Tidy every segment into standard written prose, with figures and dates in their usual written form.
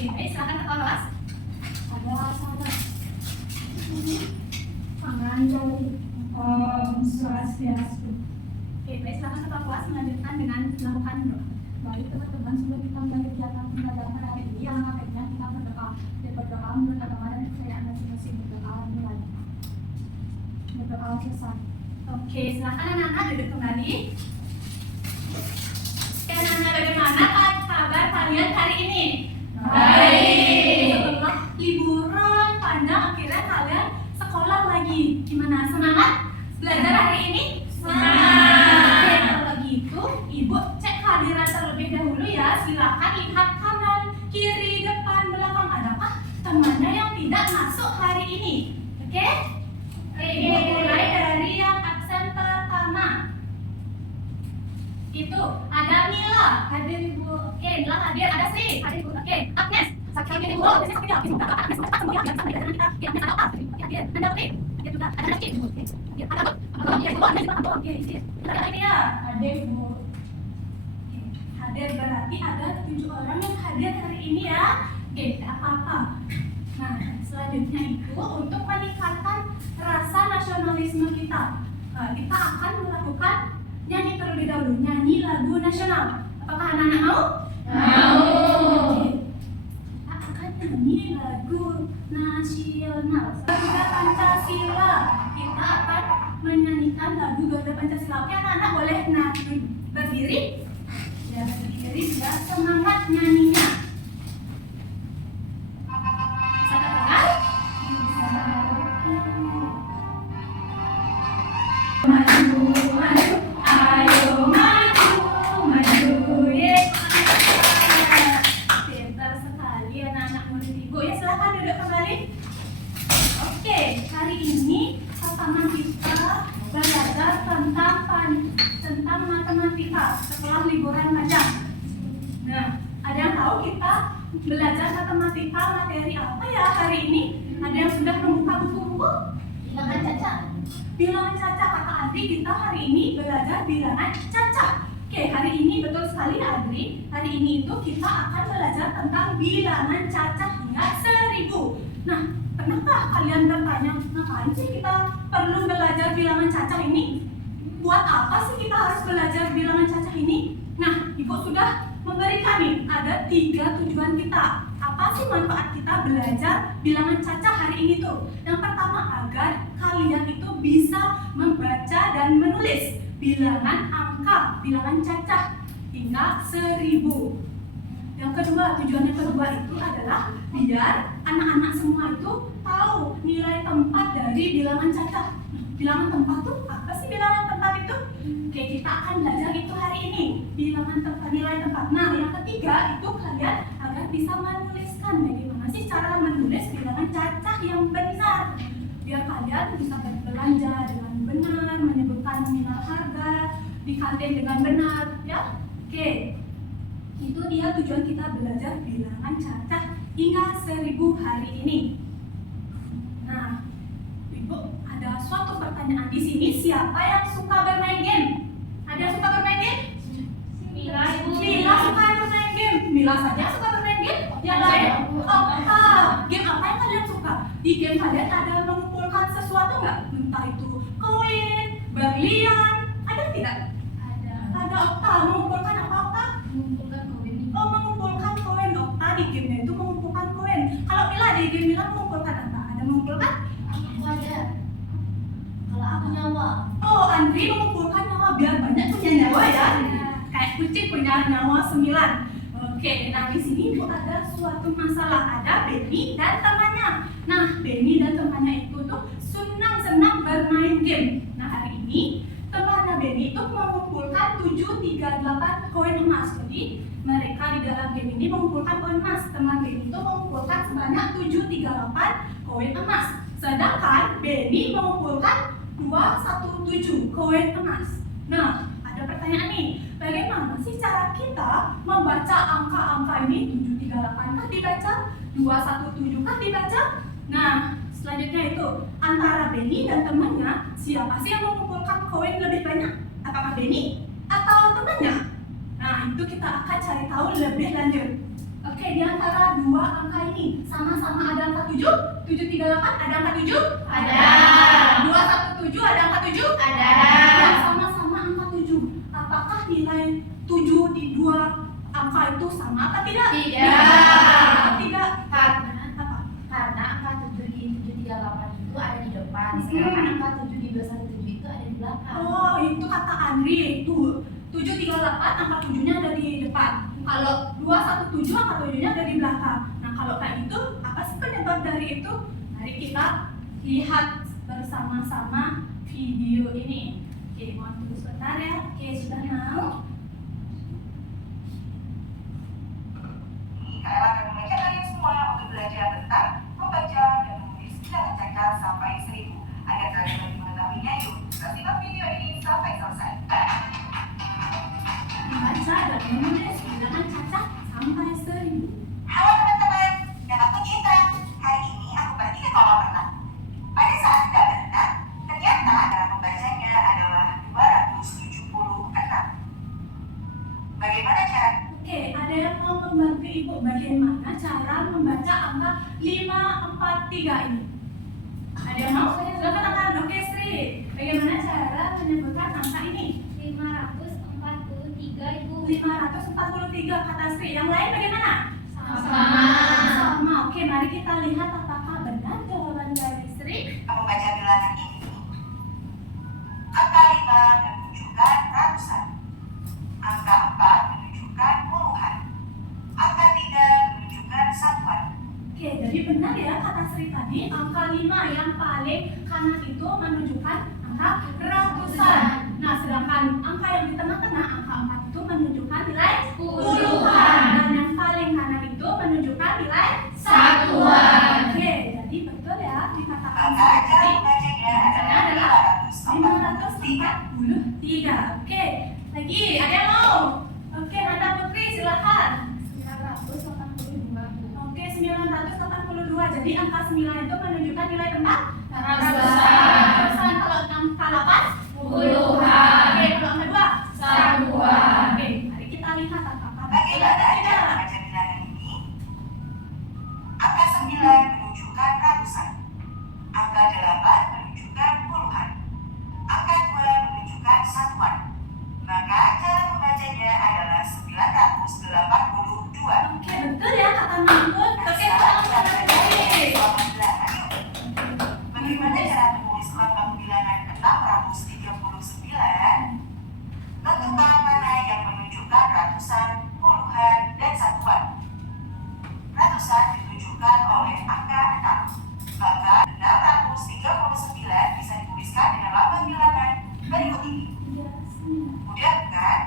Oke, baik, silakan ketua kelas. Ada sahabat pangan dari Swastiastu. Oke, baik, silakan ketua kelas melanjutkan dengan melakukan doa. Baik teman-teman, sebelum kita mulai kegiatan pembelajaran hari ini, yang baiknya kita berdoa. Dan berdoa menurut agama dan kepercayaan masing-masing. Berdoa mulai. Berdoa selesai. Oke, silakan anak-anak duduk kembali. Anak-anak, bagaimana kabar kalian hari ini? Baik. Setelah liburan panjang, akhirnya kalian sekolah lagi. Gimana? Semangat belajar hari ini? Semangat. Oke, kalau gitu, Ibu cek hadiran terlebih dahulu ya. Silakan lihat kanan, kiri, depan, belakang. Adakah temannya yang tidak masuk hari ini? Oke? Ibu mulai dari yang absen pertama. Itu ada Mila, hadir Ibu. Oke, Mila hadir. Ada Sri, hadir Ibu. Oke, Agnes, sakit Ibu. Agnes sakit Agnes. Agnes semua yang sama dengan kita. Agnes ada apa? Hadir. Ada Putri. Dia juga ada Rizky. Oke. Ada Ibu. Oke, Ibu. Agnes juga Ibu. Oke, ada ini ya. Hadir Ibu. Hadir berarti ada 7 orang yang hadir hari ini ya. Oke, tidak apa-apa. Nah, selanjutnya itu untuk meningkatkan rasa nasionalisme kita. Kita akan melakukan nyanyi terlebih dahulu, nyanyi lagu nasional. Apakah anak-anak mau? Mau. Kita akan nyanyi lagu nasional. Garuda Pancasila. Kita akan menyanyikan lagu Garuda Pancasila. Oke, anak-anak boleh berdiri. Ya, berdiri biar semangat nyanyinya. Bisa terdengar? Bisa. Maju, maju, ayo maju, maju, ye. Pintar sekali anak-anak murid Ibu. Ya, silakan duduk kembali. Oke, hari ini pertama kita belajar tentang matematika setelah liburan panjang. Nah, ada yang tahu kita belajar matematika materi apa ya hari ini? Ada yang sudah membuka buku-buku? Bilangan cacat. Bilangan cacah. Kata Adri, kita hari ini belajar bilangan cacah. Oke, hari ini betul sekali Adri. Hari ini itu kita akan belajar tentang bilangan cacah hingga 1000. Nah, pernahkah kalian bertanya, ngapain sih kita perlu belajar bilangan cacah ini? Buat apa sih kita harus belajar bilangan cacah ini? Nah, Ibu sudah memberikan nih, ada 3 tujuan kita. Apa sih manfaat kita belajar bilangan cacah hari ini tuh? Yang pertama, agar kalian itu bisa membaca dan menulis bilangan angka, bilangan cacah hingga 1000. Yang kedua, tujuan yang kedua itu adalah biar anak-anak semua itu tahu nilai tempat dari bilangan cacah. Bilangan tempat tuh apa sih bilangan tempat itu? Oke, kita akan belajar itu hari ini. Bilangan tempat, nilai tempat. Nah, yang ketiga itu kalian agar bisa menuliskan bagaimana sih cara menulis bilangan cacah yang benar. Biar kalian bisa berbelanja dengan benar, menyebutkan nominal harga di kantin dengan benar, ya. Oke. Itu dia tujuan kita belajar bilangan cacah hingga 1000 hari ini. Nah, Ibu, ada suatu pertanyaan di sini. Siapa yang suka bermain game? Ada yang suka bermain game? Mila, Ibu. Mila suka bermain game. Mila saja suka bermain game. Yang lain? Game apa yang kalian suka? Di game kalian ada mengumpulkan sesuatu nggak? Entah itu koin, berlian, ada tidak? Ada Okta. Mengumpulkan apa Okta? Mengumpulkan koin. Oh, mengumpulkan koin. Okta di gamenya itu mengumpulkan koin. Kalau Mila di game Mila mengumpulkan apa? Ada mengumpulkan? Aku ada. Kalau aku nyawa. Oh, Andri mengumpulkan nyawa biar banyak punya nyawa ya. Kayak kucing punya nyawa 9. Oke, nah di sini Bu ada suatu masalah. Ada Benny dan temannya. Nah, Benny dan temannya itu tuh senang bermain game. Nah, hari ini temannya Benny itu mengumpulkan 738 koin emas. Jadi mereka di dalam game ini mengumpulkan koin emas. Teman Benny itu mengumpulkan sebanyak 738 koin emas. Sedangkan Benny mengumpulkan 217 koin emas. Nah, ada pertanyaan nih, bagaimana sih cara kita membaca angka-angka ini? 738 kah dibaca? 217 kah dibaca? Nah, selanjutnya itu antara Benny dan temannya, siapa sih yang mengumpulkan koin lebih banyak? Apakah Benny atau temannya? Nah, itu kita akan cari tahu lebih lanjut. Oke. Oke, di antara dua angka ini sama-sama ada angka 7? 738 ada angka 7? Ada. 217 ada angka 7? Ada. Ya, sama-sama angka 7. Apakah nilai 7 di dua angka itu sama atau tidak? Tidak. Tidak. Karena Apa? angka 7 di 738 itu ada di depan, sedangkan angka 7 di 217 itu ada di belakang. Oh, itu kata Andri. Itu 738 angka 7-nya ada di depan. Kalau 217 angka 7-nya ada di belakang. Nah, kalau kayak gitu, apa sih penyebab dari itu? Mari kita lihat bersama-sama video ini. Oke, mohon tunggu sebentar ya. Oke, sudah mau? Kak Ella akan mengajak kalian semua untuk belajar tentang membaca dan menulis bilangan caca sampai 1000. Agar kalian lebih mengetahuinya, yuk kita simak video ini sampai selesai. Membaca dan menulis bilangan caca sampai 1000. Halo teman-teman, namaku Citra. Hari ini aku pergi ke kolam renang. Pada saat tidak berenang, ternyata cara membacanya adalah 276. Bagaimana cara? Oke, ada yang mau membantu Ibu bagaimana cara membaca angka 543 ini? Ada yang mau? Silakan angkat. Oke, Sri. Bagaimana cara menyebutkan angka ini? 543 Ibu. 543 kata Sri. Yang lain bagaimana? Sama. Sama. Oke, mari kita lihat apakah benar jawaban dari Sri. Membaca bilangan ini, angka 5 menunjukkan ratusan, angka 4 menunjukkan puluhan, angka 3 menunjukkan satuan. Oke, jadi benar ya kata Sri tadi, angka 5 yang paling kanan itu menunjukkan angka ratusan. Nah, sedangkan angka yang di tengah-tengah, angka 4 itu menunjukkan nilai puluhan. Dan yang paling kanan itu menunjukkan nilai Satuan. Oke, jadi betul ya dikatakan Maka cara tadi. membacanya adalah 543. 543. Oke, lagi ada yang mau? Oke, Nanda Putri silakan. 982. Oke, 982. Jadi angka 9 itu menunjukkan nilai tempat Ratusan. Ratusan. Kalau angka 8 Puluhan. Oke, kalau angka 2 Satuan. Oke, mari kita lihat apakah betul Bagaimana atau cara tidak. membaca bilangan ini? Angka 9 menunjukkan ratusan, angka 8 menunjukkan puluhan, angka 2 menunjukkan satuan. Maka cara membacanya adalah 982. Oke, betul ya kata Mahmud. Oke, salam Nanda Putri. Bagaimana cara menulis lambang bilangan 639? Tentukan mana yang menunjukkan ratusan, puluhan, dan satuan. Ratusan ditunjukkan oleh angka 6. Maka 639 bisa dituliskan dengan lambang bilangan berikut ini. Mudah bukan?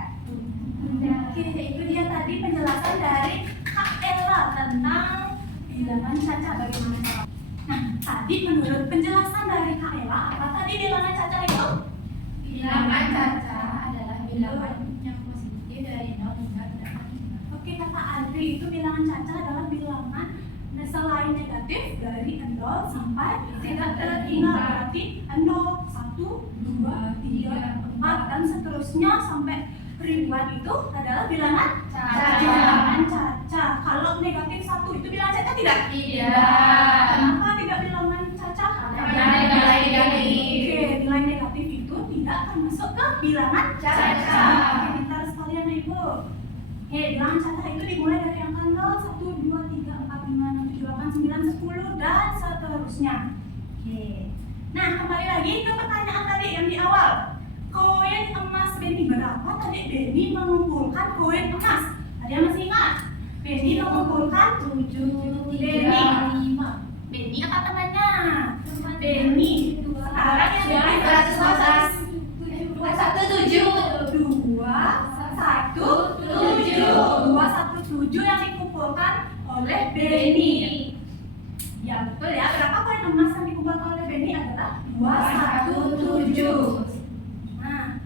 Oke, itu dia tadi penjelasan dari Kak Ella tentang bilangan caca bagaimana. Nah, tadi menurut penjelasan dari Kak Ella, apa tadi bilangan caca itu? Bilangan caca adalah bilangan yang positif dari 0 hingga bilangan 5. Oke, kata Andri itu bilangan caca adalah bilangan selain negatif dari 0 sampai tidak terhingga. Berarti 0, 1, 2, 3, 4 dan seterusnya sampai ribuan itu adalah bilangan Caca. Bilangan caca. Kalau negatif 1 itu bilangan caca tidak? Tidak. Kenapa tidak bilangan caca? Karena nilai negatif. Oke, nilai negatif itu tidak akan masuk ke bilangan Caca. Oke, pintar sekalian Ibu. Oke, bilangan caca itu dimulai dari angka 0, 1, 2, 3, 4, 5, 6, 7, 8, 9, 10 dan seterusnya. Oke. Nah, kembali lagi ke pertanyaan tadi yang di awal. Koin emas Beni berapa tadi Beni mengumpulkan koin emas? Ada yang masih ingat? Beni mengumpulkan 735. Beni apa temannya? Beni. Sekarang yang dari 117. 217 yang dikumpulkan oleh Beni. Ya betul ya. Berapa koin emas yang dikumpulkan oleh Beni adalah 217.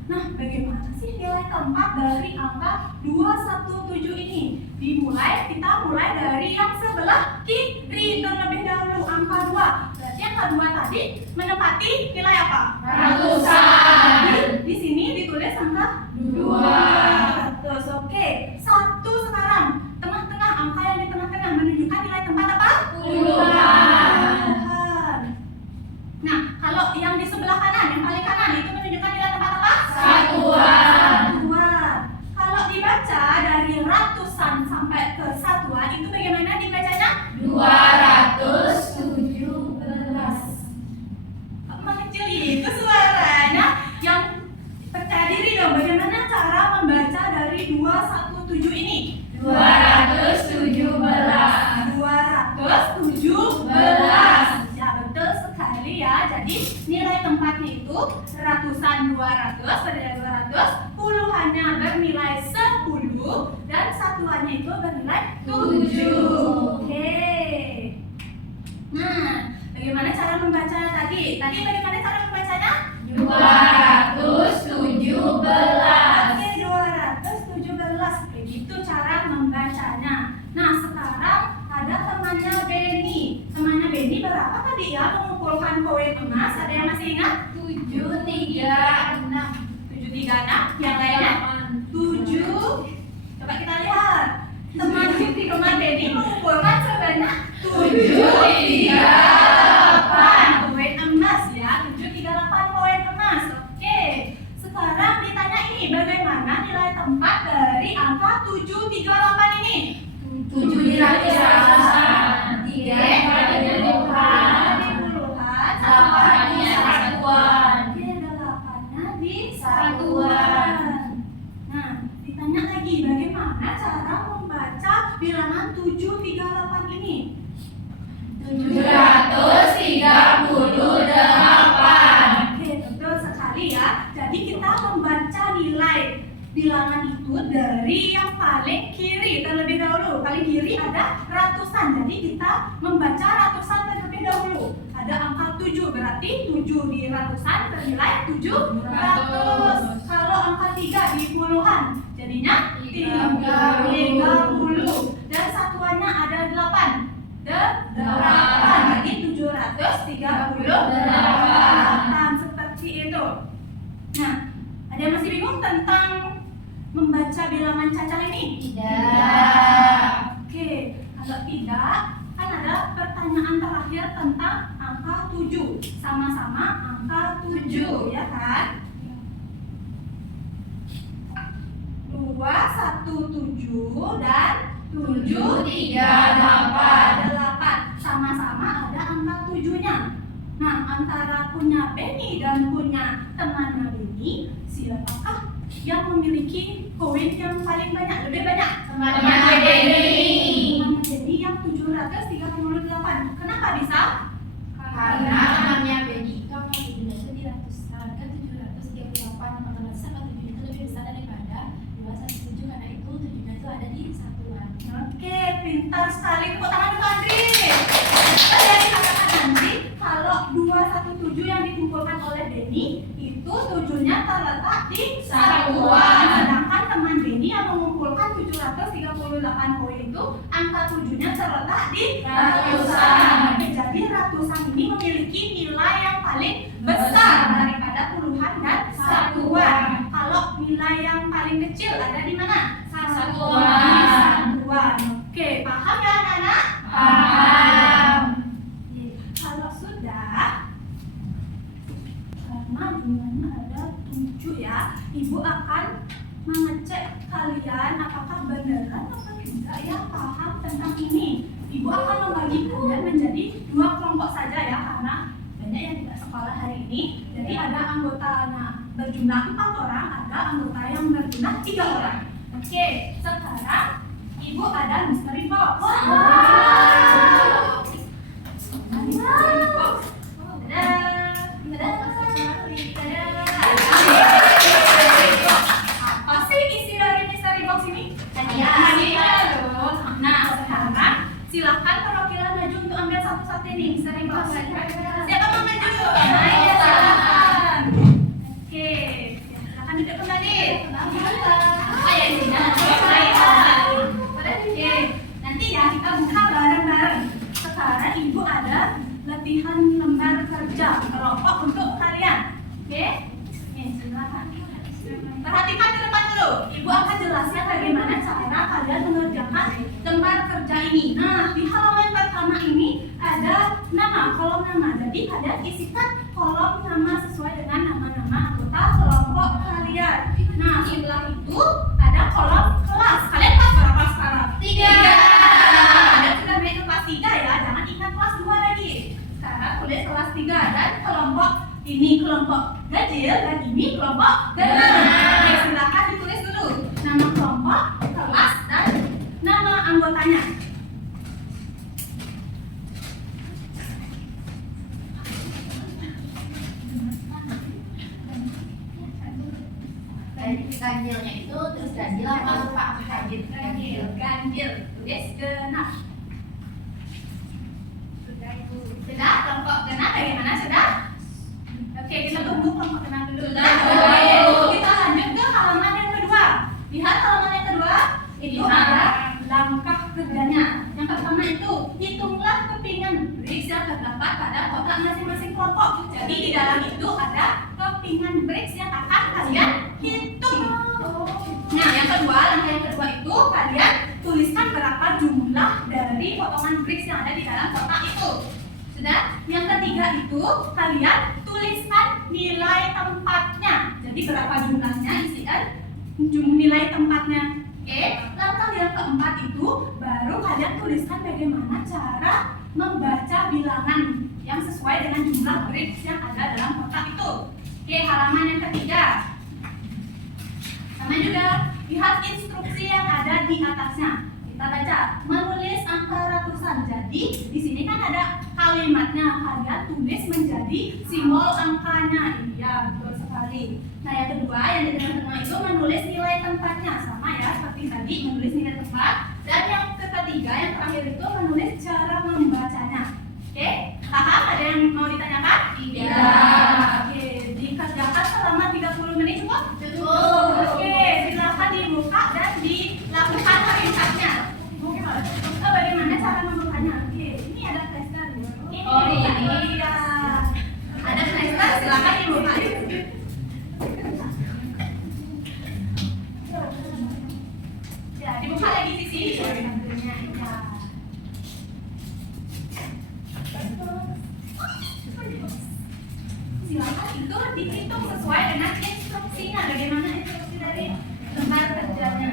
Nah, bagaimana sih nilai keempat dari angka 217 ini? Kita mulai dari yang sebelah kiri terlebih dahulu, angka 2. Berarti angka 2 tadi menempati nilai apa? Ratusan. Di sini ditulis angka 200. Oke, 1 sekarang. Tengah-tengah, angka yang di tengah puluhan 200 bernilai 200, puluhannya bernilai 10, dan satuannya itu bernilai 7. Oke. Nah, bagaimana cara membacanya tadi? Tadi bagaimana cara membacanya? 217. Oke, 217. Begitu cara membacanya. Nah, sekarang ada temannya Benny. Temannya Benny berapa tadi ya mengumpulkan koin emas? Ada yang masih ingat? 736. 736. Yang lainnya? 7. Coba kita lihat. Teman Benny mengumpulkan sebanyak 738 koin emas ya. 738 koin emas. Oke. Sekarang ditanya ini, bagaimana nilai tempat dari angka 738 ini? 7 di ratusan, 3 di puluhan, 8 di satuan. Oke, 8-nya di Satuan. Nah, ditanya lagi bagaimana cara membaca bilangan 738 ini? 738. Oke, betul sekali ya. Jadi kita membaca nilai bilangan itu dari yang paling kiri terlebih dahulu. Paling kiri ada ratusan. Jadi kita membaca ratusan terlebih dahulu. Ada angka 7, berarti 7 di ratusan bernilai 700. Kalau angka 3 di puluhan, jadinya 30. Dan satuannya ada 8. 8. Jadi 738. Seperti itu. Nah, ada yang masih bingung tentang membaca bilangan cacang ini? Tidak. Oke, kalau tidak, kan ada pertanyaan terakhir tentang angka 7. Sama-sama angka 7, ya kan? 2, 1, 7 dan 7, 3, 8. Sama-sama ada angka 7-nya. Nah, antara punya Benny dan punya temannya Benny, siapakah yang memiliki koin yang paling banyak, lebih banyak? Temannya Benny. Temannya Benny yang 738. Kenapa bisa? Karena temannya Benny itu angka 7-nya itu di ratusan, kan 738 angka ratusan, angka 7 itu lebih besar daripada 217, karena itu 7-nya itu ada di satuan. Oke, pintar sekali. Tepuk tangan untuk Andri. Tadi dikatakan Andri, kalau 217 yang dikumpulkan oleh Benny itu 7-nya terletak di Satuan. Sedangkan teman Benny yang mengumpulkan 738 koin itu angka 7-nya terletak di Ratusan. Jadi ratusan ini memiliki nilai yang paling besar daripada puluhan dan satuan. Kalau nilai yang paling kecil ada di mana? Satuan. Di satuan. Oke, paham ya anak-anak? Paham. Kalau sudah, karena jumlahnya ada 7 ya, Ibu akan mengecek kalian apakah beneran atau tidak ya paham tentang ini. Ibu akan membagi kalian menjadi 2 kelompok saja ya, karena banyak yang tidak sekolah hari ini. Jadi ada anggotanya berjumlah 4 orang, ada anggota yang berjumlah 3 orang. Oke, sekarang Ibu ada mystery box. Apa sih isi dari mystery box ini? Hadiah loh. Nah, sekarang silakan perwakilan maju untuk ambil satu-satu ini mystery box. Siapa mau maju? Ayo silakan. Oke, silakan duduk kembali. Ayo sini. Oke, nanti ya kita buka bareng-bareng. Sekarang Ibu ada latihan lembar kerja kelompok untuk kalian. Oke? Nih, silakan. Perhatikan ke depan dulu. Ibu akan jelaskan bagaimana cara kalian mengerjakan lembar kerja ini. Nah, di halaman pertama ini ada nama, kolom nama. Jadi kalian isikan kolom nama sesuai dengan nama-nama anggota kelompok kalian. Nah, setelah itu ada kolom kelas. Kalian kelas berapa sekarang? 3. Kalian sudah naik ke kelas 3 ya. Jangan ingat kelas 2 lagi. Sekarang tulis kelas 3 dan kelompok ini kelompok ganjil dan ini kelompok genap. Oke, silakan ditulis dulu nama kelompok, kelas, dan nama anggotanya. ganjilnya itu terus ganjil apa lupa? Ganjil, ganjil, tulis genap. Sudah, kelompok genap bagaimana sudah? Oke, kita tunggu kelompok genap dulu. Sudah. Oke, kita lanjut ke halaman yang kedua. Lihat halaman yang kedua, itu ada langkah kerjanya. Yang pertama itu, hitunglah kepingan bricks yang terdapat pada kotak masing-masing kelompok. Jadi di dalam itu ada kepingan bricks yang akan kalian hitung. Nah, yang kedua, langkah yang kedua itu kalian tuliskan berapa jumlah dari potongan bricks yang ada di dalam kotak itu. Sudah? Yang ketiga itu kalian tuliskan nilai tempatnya. Jadi berapa jumlahnya isikan nilai tempatnya. Oke, langkah yang keempat itu baru kalian tuliskan bagaimana cara membaca bilangan yang sesuai dengan jumlah bricks yang ada dalam kotak itu. Oke, halaman yang ketiga. Sama juga lihat instruksi yang ada di atasnya. Kita baca, menulis angka ratusan. Jadi di sini kan ada kalimatnya, kalian tulis menjadi simbol angkanya. Iya, betul sekali. Nah, yang kedua yang di tengah-tengah itu menulis nilai tempatnya, sama ya seperti tadi menulis nilai tempat. Dan yang ketiga yang terakhir itu menulis cara membacanya. Oke, paham? Ada yang mau ditanyakan? Tidak. Oke, dikerjakan selama 30 menit cukup? Cukup. Oke, silakan dibuka dan dilakukan perintahnya. Bagaimana cara membukanya? Oke, ini ada flashcard. Oh, ini. Iya. Ada flashcard, silakan dibuka. Ya, dibuka lagi sisi. Tentunya, ya. Silakan itu dihitung sesuai dengan instruksinya. Bagaimana instruksi dari lembar kerjanya?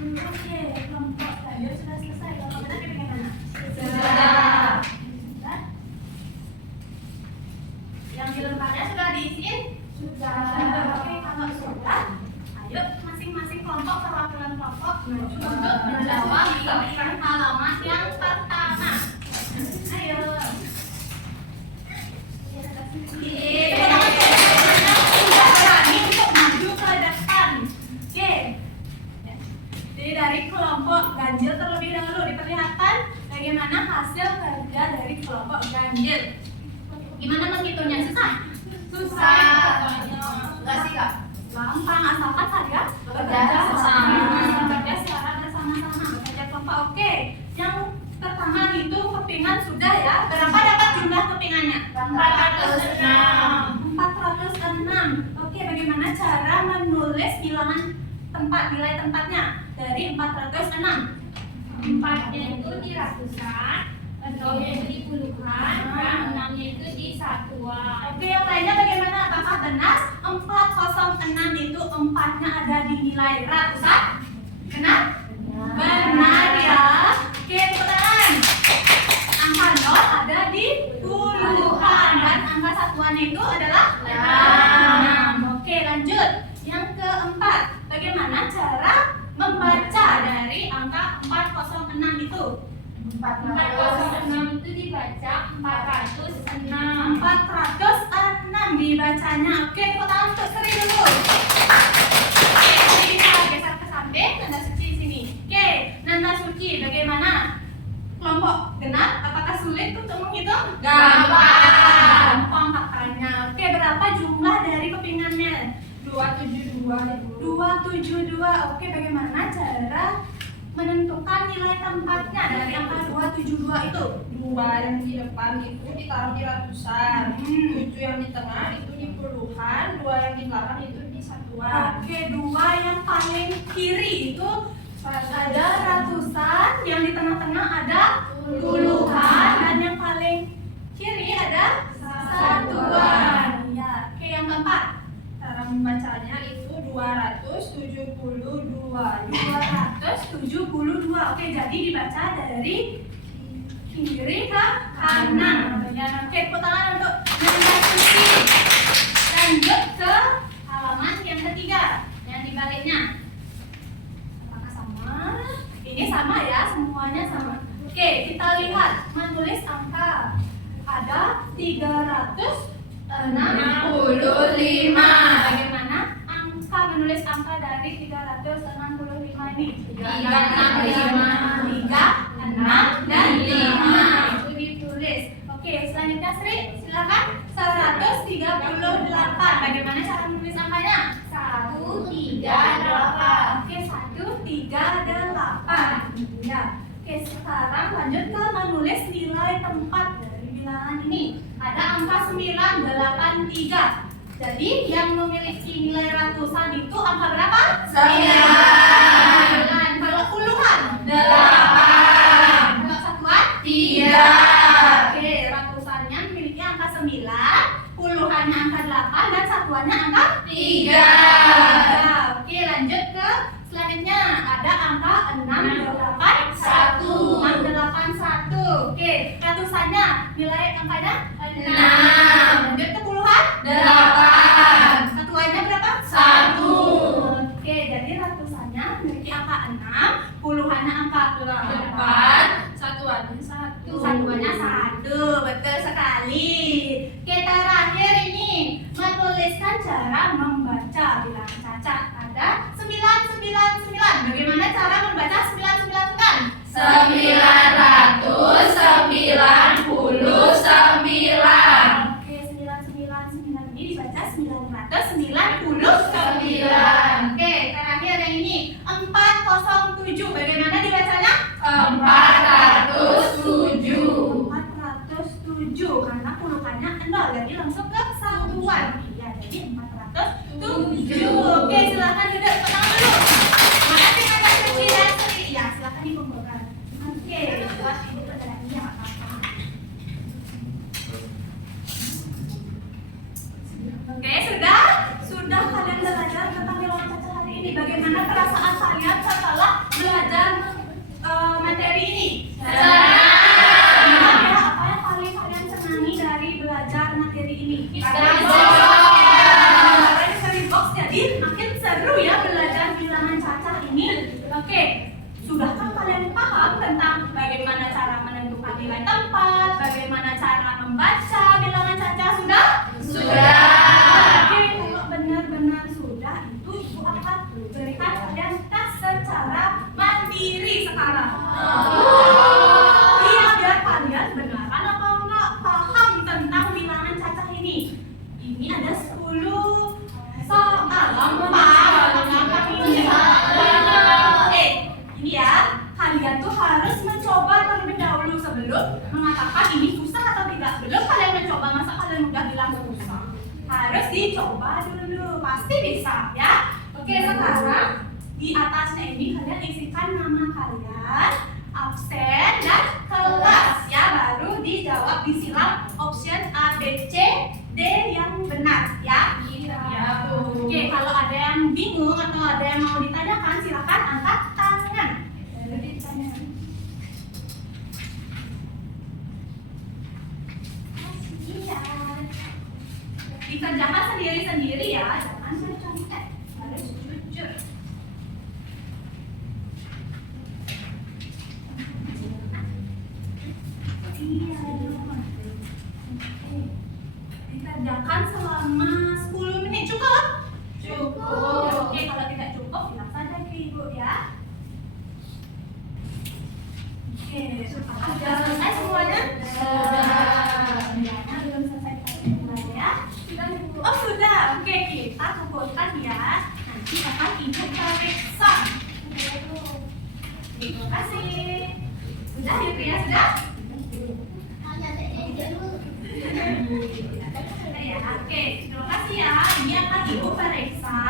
Oke, kelompok saya sudah selesai. Kelompok tadi bagaimana? Sudah. Sudah? Yang di lembarnya sudah diisi? Sudah. Oke, kalau sudah, ayo masing-masing kelompok perwakilan kelompok untuk menjawab halaman yang pertama. Ayo. Sudah berani untuk maju ke depan. Oke. Jadi dari kelompok ganjil terlebih dahulu diperlihatkan bagaimana hasil kerja dari kelompok ganjil. Gimana menghitungnya? Susah? Susah. Enggak sih, Kak? Gampang, asalkan kalian Bekerja bersama. Bekerja secara bersama-sama, bekerja kelompok. Oke, yang pertama itu kepingan sudah ya. Berapa dapat jumlah kepingannya? 406. 406. Oke, bagaimana cara menulis bilangan tempat, nilai tempatnya dari 406? Empatnya itu di ratusan, enamnya itu di puluhan, dan enamnya itu di satuan. Oke, yang lainnya bagaimana? Apakah benar 406 itu empatnya ada di nilai ratusan? Benar? Benar ya. Oke, teman. Angka 0 ada di puluhan dan angka satuannya itu adalah 6. Oke, lanjut. Yang keempat, bagaimana cara membaca dari angka 406 itu? 406 itu dibaca 406. 406 dibacanya. Oke, tepuk tangan untuk Sri dulu. Oke, Sri bisa geser ke samping, Nanda Suci di sini. Oke, Nanda Suci, bagaimana? Kelompok genap, apakah sulit untuk menghitung? Gampang katanya. Oke, berapa jumlah dari kepingannya? 272. Oke, bagaimana cara menentukan nilai tempatnya dari angka 272 itu? 2 yang di depan itu ditaruh di ratusan, 7 yang di tengah itu di puluhan, 2 yang di belakang itu di satuan. Oke, 2 yang paling kiri itu ada ratusan, yang di tengah-tengah ada puluhan, dan yang paling kiri ada satuan. Ya, keempat. Cara membacanya itu 272. 272. Oke, jadi dibaca dari kiri ke kanan. Ya, oke, tepuk tangan untuk Nanda Suci. Lanjut ke halaman yang ketiga, yang dibaliknya. Apakah sama? Ini sama ya, semuanya sama. Oke, kita lihat menulis angka. Ada 365. Bagaimana angka menulis angka dari 365 ini? 365. 3, 6, dan 5. Itu ditulis. Oke, selanjutnya Sri, silakan. 138. Bagaimana cara menulis angkanya? 138. Oke, 138. Ya. Oke, sekarang lanjut ke menulis nilai tempat dari bilangan ini. Ada angka 983. Jadi yang memiliki nilai ratusan itu angka berapa? 9. Kalau puluhan? 8. Kalau satuan? 3. Oke, ratusannya memiliki angka 9, puluhannya angka 8, dan satuannya angka 3. Oke, lanjut ke selanjutnya. Ada angka 681. 681. Oke, ratusannya nilai angkanya 6. Lanjut ke puluhan? 8. Satuannya berapa? 1. Oke, jadi ratusannya memiliki angka 6, puluhannya angka 8. Satuannya 1. Satuannya 1. Betul sekali. Oke, terakhir ini menuliskan cara membaca bilangan cacat. Ada 999. Bagaimana cara membaca 999? 999. Oke, 999 ini dibaca 999. Oke, terakhir yang ini 407. Bagaimana dibacanya? 407. 407 karena puluhannya 0, jadi langsung ke satuan. Iya, jadi 407. Oke, silakan duduk, tenang dulu. Makasih Kakak Suci dan Sri. Ya, silakan dikumpulkan. Oke, buat ibu perdananya nggak apa-apa. Oke, sudah kalian belajar tentang bilangan cacat hari ini. Bagaimana perasaan kalian setelah belajar materi ini? Senang ya, apa yang paling kalian senangi dari belajar materi ini? Keren box, jadi makin seru ya belajar bilangan cacat ini. Oke, sudahkah kalian paham tentang bagaimana cara menentukan nilai tempat, bagaimana cara membaca bilangan cacat? Sudah? Oke, kalau benar-benar sudah, itu ibu akan berikan kalian tes secara mandiri sekarang. Iya, biar kalian beneran apa enggak paham tentang bilangan cacah ini. Ini ada 10 soal. Gampang ini. Ini ya, kalian tuh harus mencoba terlebih dahulu sebelum mengatakan ini susah atau tidak. Belum kalian mencoba, masa kalian udah bilang susah? Harus dicoba dulu, pasti bisa ya. Oke, sekarang di atasnya ini kalian isikan nama kalian, absen, dan kelas ya. Baru dijawab, disilang option A, B, C, D yang benar ya. Oke, kalau ada yang bingung atau ada yang mau ditanyakan, silakan angkat tangan. Baru ditanyakan. Kasihan. Dikerjakan sendiri-sendiri ya, jangan bercontek, harus jujur. Iya, dikerjakan selama 10 menit, cukup? Cukup. Oke, kalau tidak cukup, bilang saja ke ibu ya. Oke, sudah selesai semuanya? Semuanya belum selesai, kita mulai ya. Oh sudah, oke, kita kumpulkan ya. Nanti akan ibu periksa. Terima kasih. Sudah ya Pria, sudah? Ya, oke, terima kasih ya. Ini akan ibu periksa.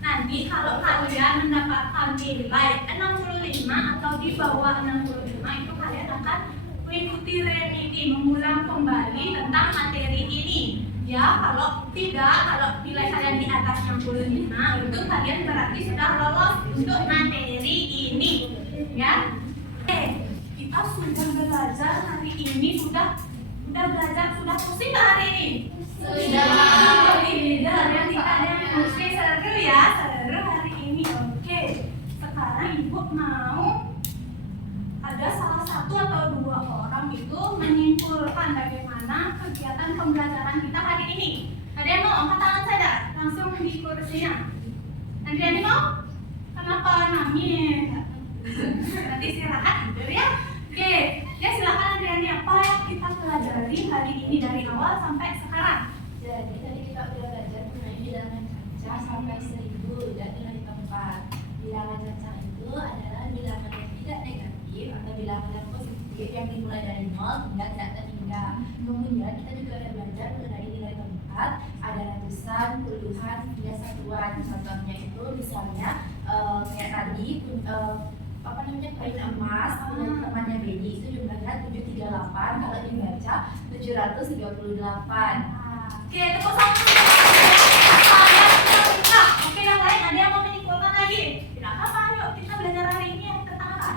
Nanti kalau kalian mendapatkan nilai 65 atau di bawah 65, itu kalian akan mengikuti revisi, mengulang kembali tentang materi ini. Ya, kalau tidak, kalau nilai kalian di atas 65 itu kalian berarti sudah lolos untuk materi ini. Ya. Kita sudah belajar hari ini, sudah belajar, sudah pusing nggak hari ini? Sudah. Tidak, ya tidak ada yang pusing, seru ya, seru hari ini. Oke, sekarang ibu mau ada salah satu atau dua orang itu menyimpulkan bagaimana kegiatan pembelajaran kita hari ini. Ada yang mau angkat tangan saja, langsung di kursinya. Andriani mau? Kenapa nangis? Nanti istirahat tidur ya. Oke, ya silakan Andriani, apa yang kita pelajari hari ini dari awal sampai sekarang? Jadi tadi kita udah belajar mengenai bilangan cacah sampai 1000 dan nilai tempat. Bilangan cacah itu adalah bilangan yang tidak negatif atau bilangan yang positif yang dimulai dari 0 hingga tidak terhingga. Kemudian kita juga ada belajar mengenai nilai tempat, ada ratusan, puluhan, hingga satuan. Contohnya itu misalnya kayak tadi apa namanya koin emas punya temannya Beni itu jumlahnya 738, kalau dibaca 738. Oke, tepuk tangan. Kalian sudah buka. Oke, yang lain ada yang mau menyimpulkan lagi? Tidak apa-apa, yuk kita belajar hari ini tentang apa?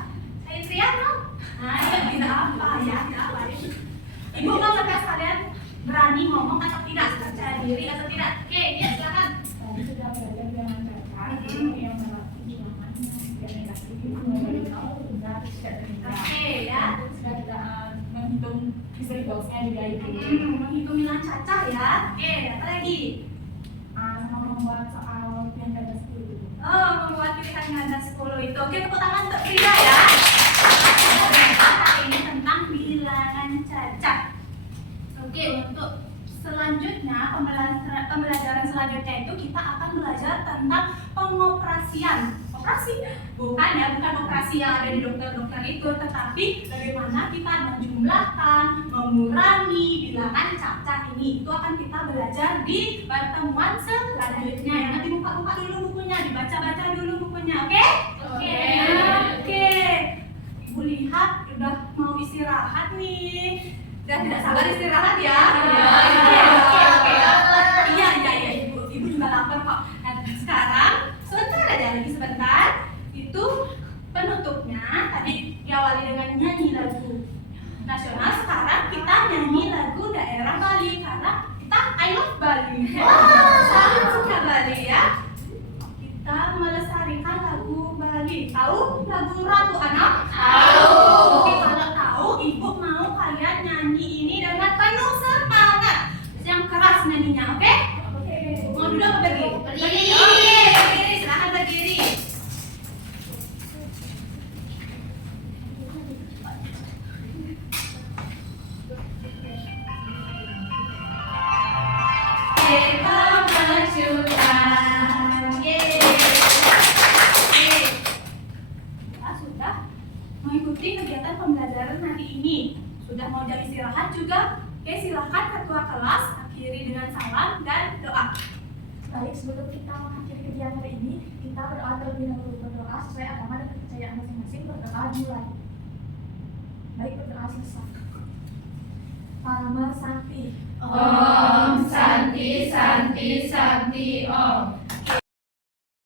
Saya Trian, no? Nah, ya tidak apa ya, tidak apa. Ibu mau ngetes kalian berani ngomong atau tidak, percaya diri atau tidak? Oke, ya silakan. Tadi sudah belajar bilangan cacah, yang berarti bilangan yang negatif itu dari 0 hingga tidak terhingga. Oke, ya. Sudah kita menghitung history box-nya juga itu. Menghitung bilangan cacah ya. Oke, apa lagi? Sama membuat soal yang ada 10. Oh, membuat pilihan yang ada 10 itu. Oke, tepuk tangan untuk Frida ya. Kita belajar hari ini tentang bilangan cacah. Oke, untuk selanjutnya pembelajaran selanjutnya itu kita akan belajar tentang pengoperasian. Operasi? Bukan ya, bukan operasi yang ada di dokter-dokter itu, tetapi bagaimana kita menjumlahkan, mengurangi bilangan cacah ini. Itu akan kita belajar di pertemuan selanjutnya. Ya, nanti buka-buka dulu bukunya, dibaca-baca dulu bukunya, oke? Oke. Oke. Ibu lihat udah mau istirahat nih. Dan tidak sabar istirahat ya. Oke. Iya, ibu juga lapar kok. Nah, sekarang sebentar aja lagi sebentar. Itu penutupnya tadi diawali dengan nyanyi lagu nasional. Sekarang kita nyanyi lagu daerah Bali karena kita I love Bali. Sangat suka Bali ya. Kita melestarikan lagu Bali. Tahu lagu Ratu Anak? Tahu. Oke, kalau tahu, ibu mau kalian nyanyi ini dengan penuh semangat. Yang keras nyanyinya, oke? Oke. Mau duduk apa berdiri? Berdiri. Oke, berdiri. Silahkan berdiri. Kita bersyukur. Kita sudah mengikuti kegiatan pembelajaran hari ini. Sudah mau jam istirahat juga. Oke, silakan ketua kelas akhiri dengan salam dan doa. Baik, sebelum kita mengakhiri kegiatan hari ini, kita berdoa terlebih dahulu. Berdoa sesuai agama dan kepercayaan masing-masing. Berdoa dimulai. Baik, berdoa selesai. Parama Sakti. Om Santi Santi Santi Om.